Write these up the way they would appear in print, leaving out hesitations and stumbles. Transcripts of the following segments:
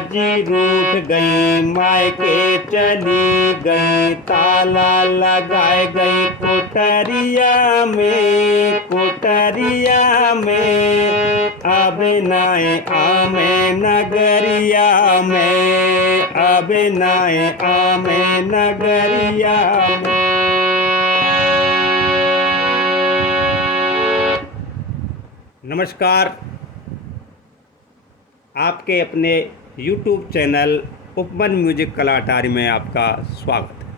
जी रूठ गई मायके चली गई, ताला लगाए गई कोठरिया में, कोठरिया में। अब नाए आमे नगरिया में, अब नाए आमे नगरिया में। नमस्कार, आपके अपने YouTube चैनल उपवन म्यूजिक कला अटारी में आपका स्वागत है।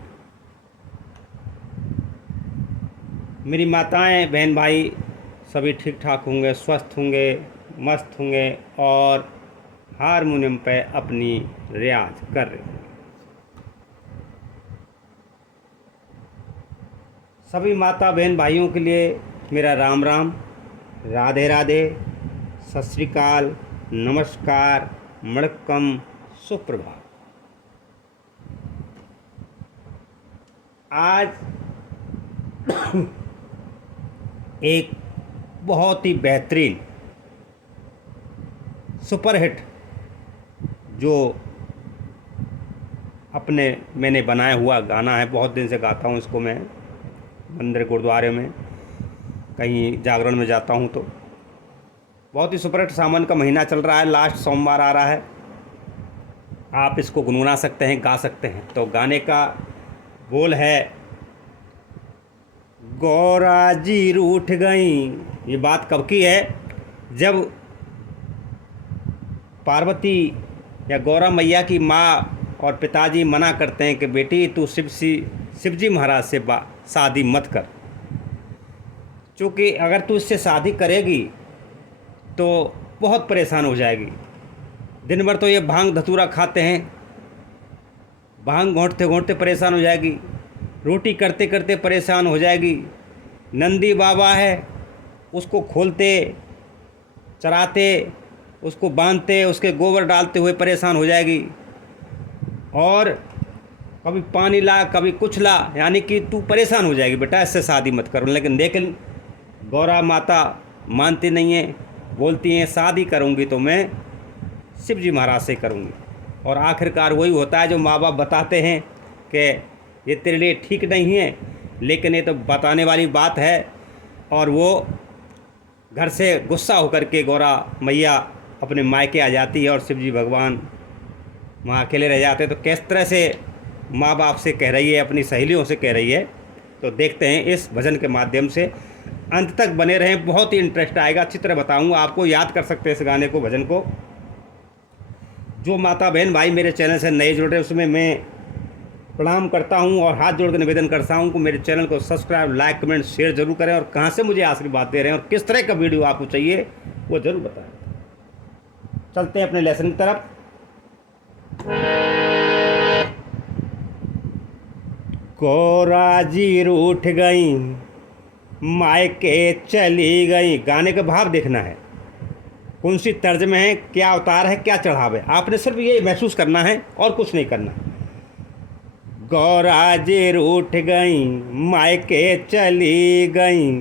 मेरी माताएं बहन भाई सभी ठीक ठाक होंगे, स्वस्थ होंगे, मस्त होंगे और हारमोनियम पे अपनी रियाज कर रहे होंगे। सभी माता बहन भाइयों के लिए मेरा राम राम, राधे राधे, सत श्री अकाल, नमस्कार, वणक्कम, सुप्रभात। आज एक बहुत ही बेहतरीन सुपरहिट जो मैंने बनाया हुआ गाना है। बहुत दिन से गाता हूँ इसको मैं, मंदिर गुरुद्वारे में, कहीं जागरण में जाता हूँ तो बहुत ही सुपरहिट। सावन का महीना चल रहा है, लास्ट सोमवार आ रहा है। आप इसको गुनगुना सकते हैं, गा सकते हैं। तो गाने का बोल है, गौरा जी रूठ गई। ये बात कब की है? जब पार्वती या गौरा मैया की माँ और पिताजी मना करते हैं कि बेटी तू शिवजी महाराज से शादी मत कर, क्योंकि अगर तू इससे शादी करेगी तो बहुत परेशान हो जाएगी। दिन भर तो ये भांग धतूरा खाते हैं, भांग घोंटते घोंटते परेशान हो जाएगी, रोटी करते करते परेशान हो जाएगी। नंदी बाबा है, उसको खोलते, चराते, उसको बांधते, उसके गोबर डालते हुए परेशान हो जाएगी। और कभी पानी ला, कभी कुछ ला, यानी कि तू परेशान हो जाएगी, बेटा इससे शादी मत करो। लेकिन गौरा माता मानती नहीं है, बोलती हैं शादी करूँगी तो मैं शिवजी महाराज से करूँगी। और आखिरकार वही होता है जो माँ बाप बताते हैं कि ये तेरे लिए ठीक नहीं है, लेकिन ये तो बताने वाली बात है। और वो घर से गुस्सा होकर के गौरा मैया अपने मायके आ जाती है और शिवजी भगवान वहाँ अकेले रह जाते हैं। तो किस तरह से माँ बाप से कह रही है, अपनी सहेलियों से कह रही है, तो देखते हैं इस भजन के माध्यम से। अंत तक बने रहें, बहुत ही इंटरेस्ट आएगा। अच्छी तरह बताऊँगा आपको, याद कर सकते हैं इस गाने को, भजन को। जो माता बहन भाई मेरे चैनल से नए जुड़ रहे हैं उसमें मैं प्रणाम करता हूं और हाथ जोड़ कर निवेदन करता हूं कि मेरे चैनल को सब्सक्राइब, लाइक, कमेंट, शेयर जरूर करें। और कहां से मुझे आशीर्वाद दे रहे हैं और किस तरह का वीडियो आपको चाहिए वो ज़रूर बताएं। चलते हैं अपने लेसन की तरफ। गौरा जी रूठ गई मायके चली गई। गाने का भाव देखना है, कौन सी तर्ज में है, क्या अवतार है, क्या चढ़ाव है। आपने सिर्फ ये महसूस करना है और कुछ नहीं करना। गौरा जी रूठ गई मायके चली गई,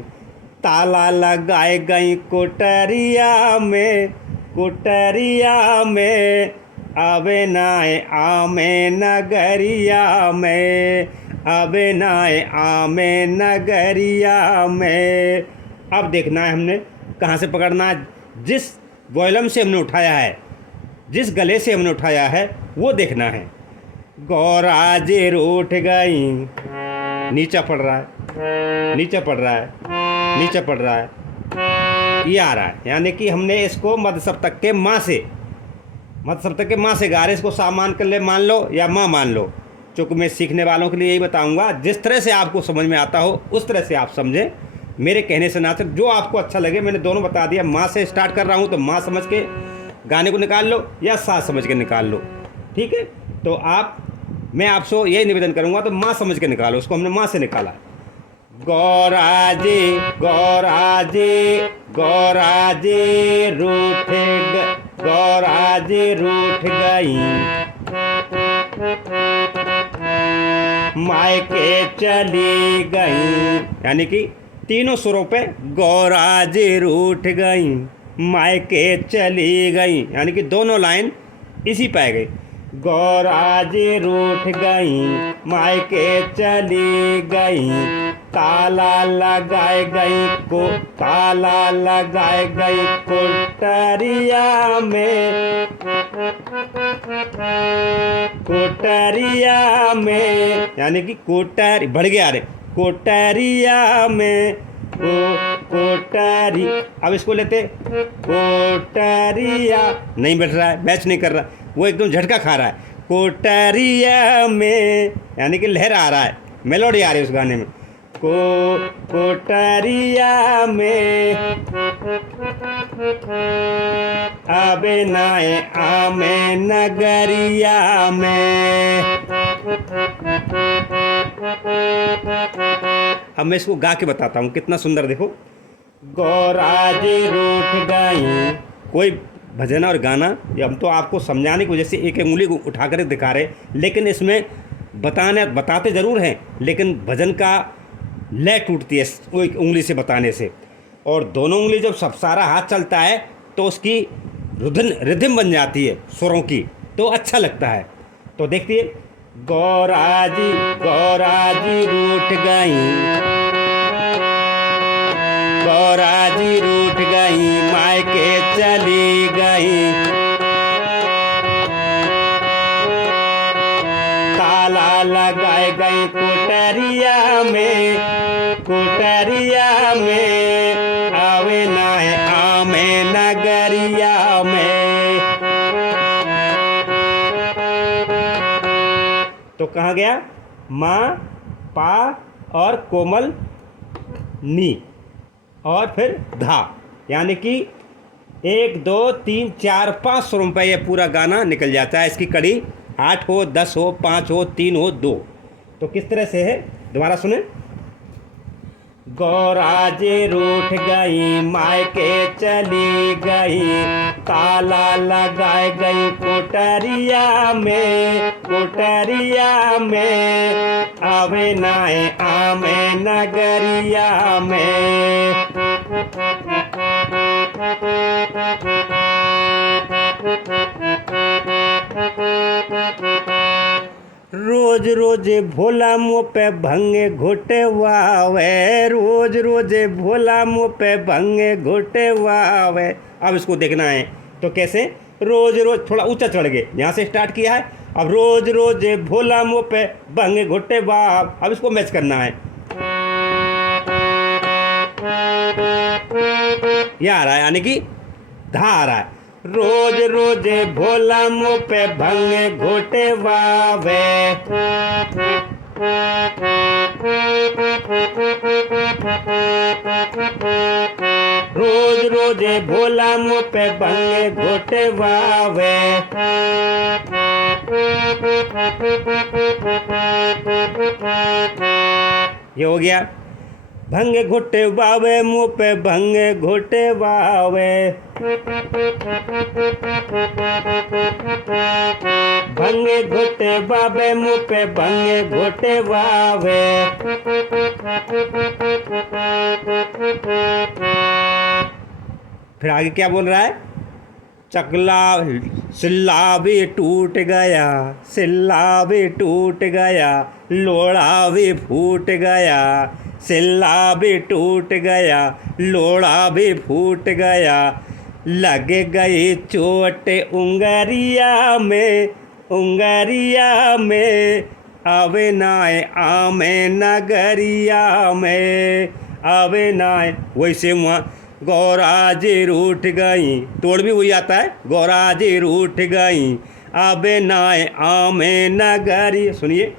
ताला लगाए गई कोठरिया में, कोठरिया में। आवे नाए आमे नगरिया में, आवे नाए आमे नगरिया में। अब देखना है हमने कहाँ से पकड़ना है। जिस वॉल्यूम से हमने उठाया है, जिस गले से हमने उठाया है, वो देखना है। गौरा जी रूठ गई, नीचा पड़ रहा है, नीचा पड़ रहा है, नीचा पड़ रहा है, ये आ रहा है। यानी कि हमने इसको मध्य सप्तक के माँ से, मध्य सप्तक के माँ से गा रहे। इसको सा मान कर ले, मान लो, या माँ मान लो, क्योंकि मैं सीखने वालों के लिए यही बताऊंगा। जिस तरह से आपको समझ में आता हो उस तरह से आप समझें, मेरे कहने से ना सिर्फ जो आपको अच्छा लगे। मैंने दोनों बता दिया। माँ से स्टार्ट कर रहा हूँ तो माँ समझ के गाने को निकाल लो, या सा समझ के निकाल लो, ठीक है। तो मैं आपसे यही निवेदन करूँगा, तो माँ समझ के निकालो। उसको हमने माँ से निकाला। गौरा जी, गौरा जी, गौरा जी रूठ गौरा जी रूठ गई मायके चली गई। यानी कि तीनों सुरों पे गौरा जी रूठ गई मायके चली गई। यानी कि दोनों लाइन इसी पे गए। गौरा जी रूठ गई मायके चली गई, ताला लगाए गई को ताला लगाए गई कोठरिया में, कोठरिया में, यानी कि कोठरी बढ़ गया रे, कोठरिया में कोठरी। अब इसको लेते कोठरिया, नहीं बैठ रहा है, मैच नहीं कर रहा, वो एकदम झटका खा रहा है। कोठरिया में यानी कि लहर आ रहा है, मेलोडी आ रही है उस गाने में। कोठरिया में आबे नाए आमे नगरिया में। अब मैं इसको गा के बताता हूँ कितना सुंदर, देखो। गौरा जी रूठ गई, कोई भजन और गाना ये हम तो आपको समझाने की वजह से एक उंगली को उठा कर दिखा रहे, लेकिन इसमें बताते ज़रूर हैं, लेकिन भजन का लय टूटती है वो एक उंगली से बताने से। और दोनों उंगली जब सब सारा हाथ चलता है तो उसकी रिदम बन जाती है स्वरों की, तो अच्छा लगता है। तो देखिए, गौरा जी रूठ गई, गौरा जी रूठ गई मायके चली गई, ताला लगाए गई कोठरिया में, कोठरिया में आवे नाए आमे नगरिया में। तो कहाँ गया? माँ, पा और कोमल नी और फिर धा, यानी कि 1 2 3 4 5 स्वरों पे ये पूरा गाना निकल जाता है। इसकी कड़ी 8 हो, 10 हो, 5 हो, 3 हो, 2। तो किस तरह से है, दोबारा सुने। गौरा जी रूठ गई मायके चली गई, ताला लगाए गई कोठरिया में, कोठरिया में आवे नाए आमे नगरिया में। रोज रोज भोला मुँह पे भंगे घोटे वावे, रोज रोज भोला मुँह पे भंगे घोटे वावे। अब इसको देखना है तो कैसे, रोज रोज थोड़ा ऊंचा चढ़ गए, यहाँ से स्टार्ट किया है। अब रोज रोज भोला मुँह पे भंगे घोटे वाव, अब इसको मैच करना है। यह आ रहा है, यानी कि धा आ रहा है। रोज रोज भोला मुँह पे भंगे घोटे वावे, रोज रोज भोला मुँह पे भंगे घोटे वावे। ये हो गया। भंगे घोटे वावे मुँह पे भंगे घोटे वावे, भंगे घोटे वावे मुँह पे भंगे घोटे वावे। फिर आगे क्या बोल रहा है? चकला सिल्ला भी टूट गया, सिल्ला भी टूट गया, लोढ़ा भी फूट गया, सिल्ला भी टूट गया, लोढ़ा भी फूट गया, लग गई चोट उंगरिया में, उंगरिया में आवे नाए आमे नगरिया में, आवे नाए। वैसे वहाँ गौरा जी रूठ गई, तोड़ भी वही आता है, गौरा जी रूठ गई आवे नाए आमे नगरी। सुनिए,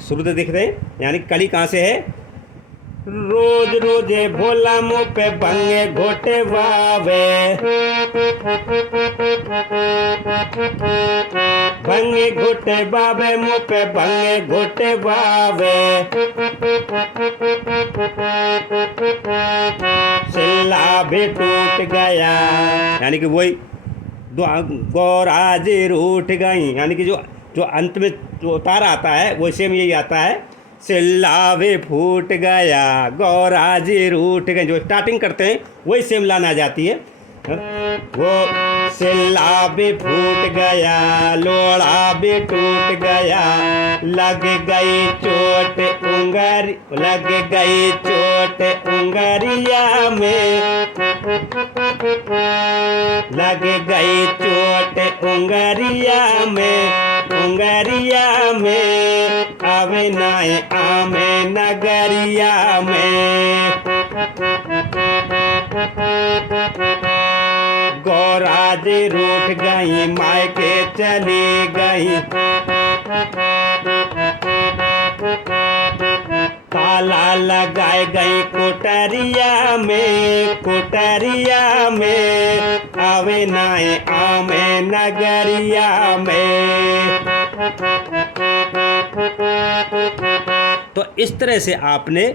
शुरू से देख रहे हैं, यानी कड़ी कहाँ से है। रोज रोज भोला मुँह पे भंगे घोटे वावे, भंगे घोटे बाबे मुँह पे भंगे घोटे वावे, सिल्ला भी टूट गया, यानी कि वही गौरा जी रूठ गई, यानी कि जो अंत में जो उतार आता है वो सेम यही आता है, सिल्ला भी फूट गया, गौरा जी रूठ गए। जो स्टार्टिंग करते हैं वही सेम लाना आ जाती है। वो सिल्ला भी फूट गया, लोढ़ा भी टूट गया, लग गई चोट उंगरिया में, लग गई चोट उंगरिया में, अब नाय आमे नगरिया में। गौरा जी रूठ गई, मायके चली गई, ताला लगाए गई कोठरिया में, आवे नाए आमे नगरिया में। तो इस तरह से आपने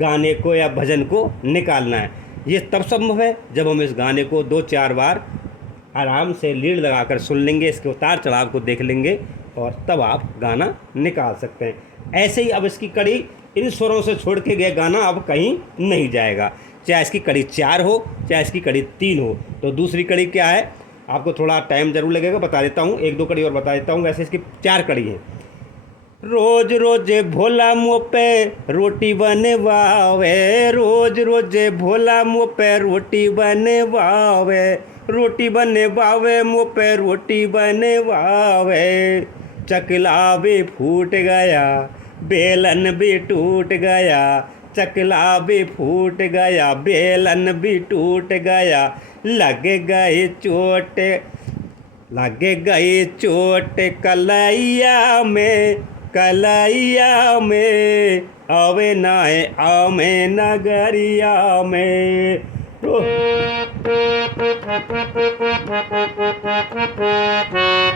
गाने को या भजन को निकालना है। ये तब संभव है जब हम इस गाने को 2-4 बार आराम से लीड लगाकर सुन लेंगे, इसके उतार चढ़ाव को देख लेंगे और तब आप गाना निकाल सकते हैं। ऐसे ही अब इसकी कड़ी इन स्वरों से छोड़ के गए गाना अब कहीं नहीं जाएगा, चाहे इसकी कड़ी 4 हो चाहे इसकी कड़ी 3 हो। तो दूसरी कड़ी क्या है, आपको थोड़ा टाइम जरूर लगेगा, बता देता हूँ, 1-2 कड़ी और बता देता हूँ। वैसे इसकी 4 कड़ी हैं। रोज रोज भोला मुँह पे रोटी बनवावे, रोज रोज भोला मुँह पे रोटी बनवावे, रोटी बनवावे मुँह पे रोटी बनवावे। चकला भी फूट गया, बेलन भी टूट गया, चकला भी फूट गया, बेलन भी टूट गया, लग गई चोट कलैया में, आवे नाए आमे नगरिया में।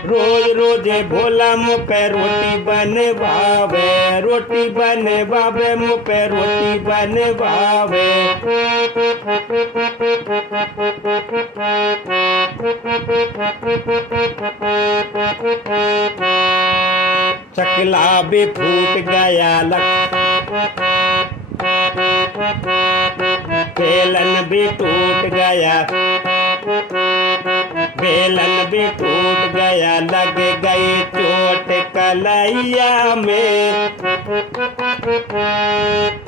रोज रोज भोला मुँह पे रोटी बनवावे, रोटी बनवावे मुँह पे रोटी बनवावे। चकला भी फूट गया, बेलन भी टूट गया, लग गई चोट कलैया में,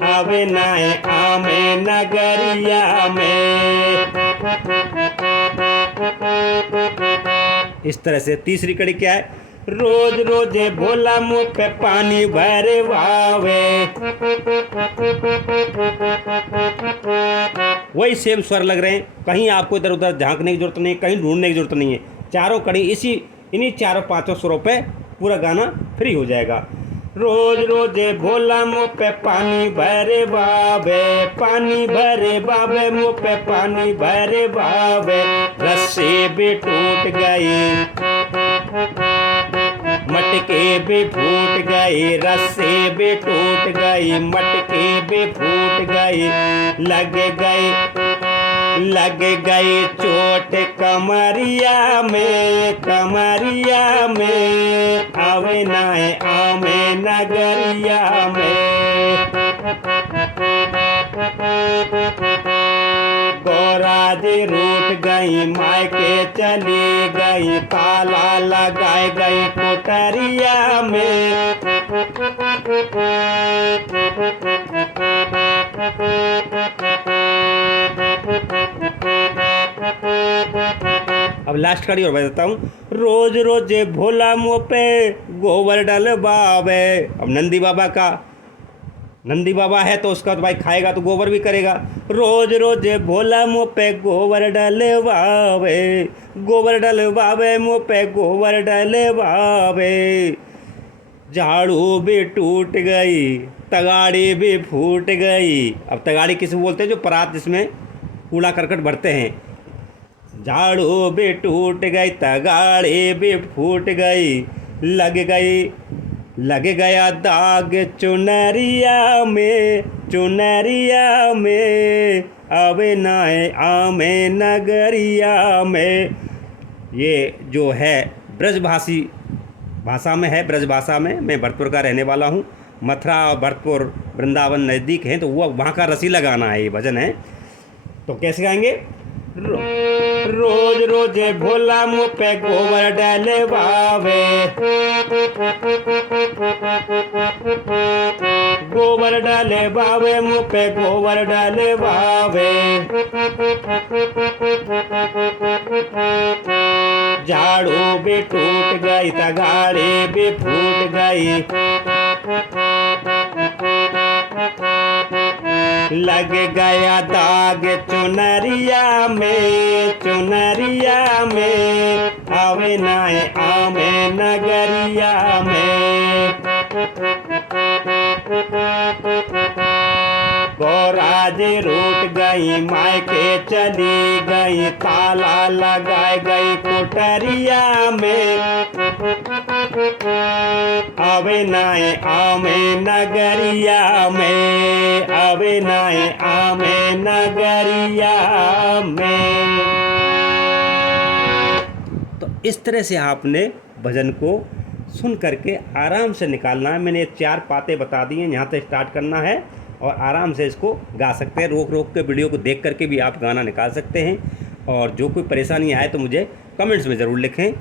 अब नाए आमे नगरिया में। इस तरह से तीसरी कड़ी क्या है, रोज रोज भोला मुँह पे पानी भरवावे, वही सेम स्वर लग रहे हैं, कहीं आपको इधर उधर झांकने की जरूरत नहीं है, कहीं ढूंढने की जरूरत नहीं है। चारों कड़ी इन्हीं 4-5 स्वरों पे पूरा गाना फ्री हो जाएगा। रोज रोज भोला मुँह पे पानी भरे बाबे, पानी भरे बाबे मुँह पे पानी भरे बाबे। रस्सी भी टूट गई, मटके भी फूट गई, रस्सी भी टूट गई, मटके भी फूट गई, लग गई चोट कमरिया में, आवे नाए आमे नगरिया में। गौरा जी रूठ गई, मायके चली गई, ताला लगाए गई कोठरिया में। अब लास्ट कड़ी और बताता हूँ। रोज रोज भोला मुँह पे गोबर डलवावे। अब नंदी बाबा है तो उसका तो भाई खाएगा तो गोबर भी करेगा। रोज रोज भोला मुँह पे गोबर डलवावे, मुँह पे गोबर डलवावे। झाड़ू भी टूट गई, तगाड़ी भी फूट गई। अब तगाड़ी किसे बोलते हैं, जो परात जिसमें कूड़ा करकट भरते हैं। झाड़ू भी टूट गई, तगाड़ी भी फूट गई, लग गया दाग चुनरिया में, अब नाए आमे नगरिया में। ये जो है ब्रजभाषी भाषा में है, ब्रज भाषा में। मैं भरतपुर का रहने वाला हूँ। मथुरा और भरतपुर वृंदावन नज़दीक हैं, तो वो वहाँ का रसीला गाना है, ये भजन है। तो कैसे गाएंगे? रोज रोज भोला मुँह पे गोबर डलवावे, गोबर डलवावे मुँह पे गोबर डलवावे। झाड़ू भी टूट गई तगाड़ी भी फूट गई, लग गया दाग चुनरिया में, चुनरिया में, आवे नाए आमे नगरिया में। गौराज रूठ गई मायके चली गई, ताला लगाए गई कोठरिया में, आवे नाए आमे नगरिया में, आवे नाए आमे नगरिया में। तो इस तरह से आपने भजन को सुन करके आराम से निकालना है। मैंने 4 बातें बता दी हैं, यहाँ से स्टार्ट करना है और आराम से इसको गा सकते हैं। रोक रोक के वीडियो को देख करके भी आप गाना निकाल सकते हैं। और जो कोई परेशानी आए तो मुझे कमेंट्स में ज़रूर लिखें।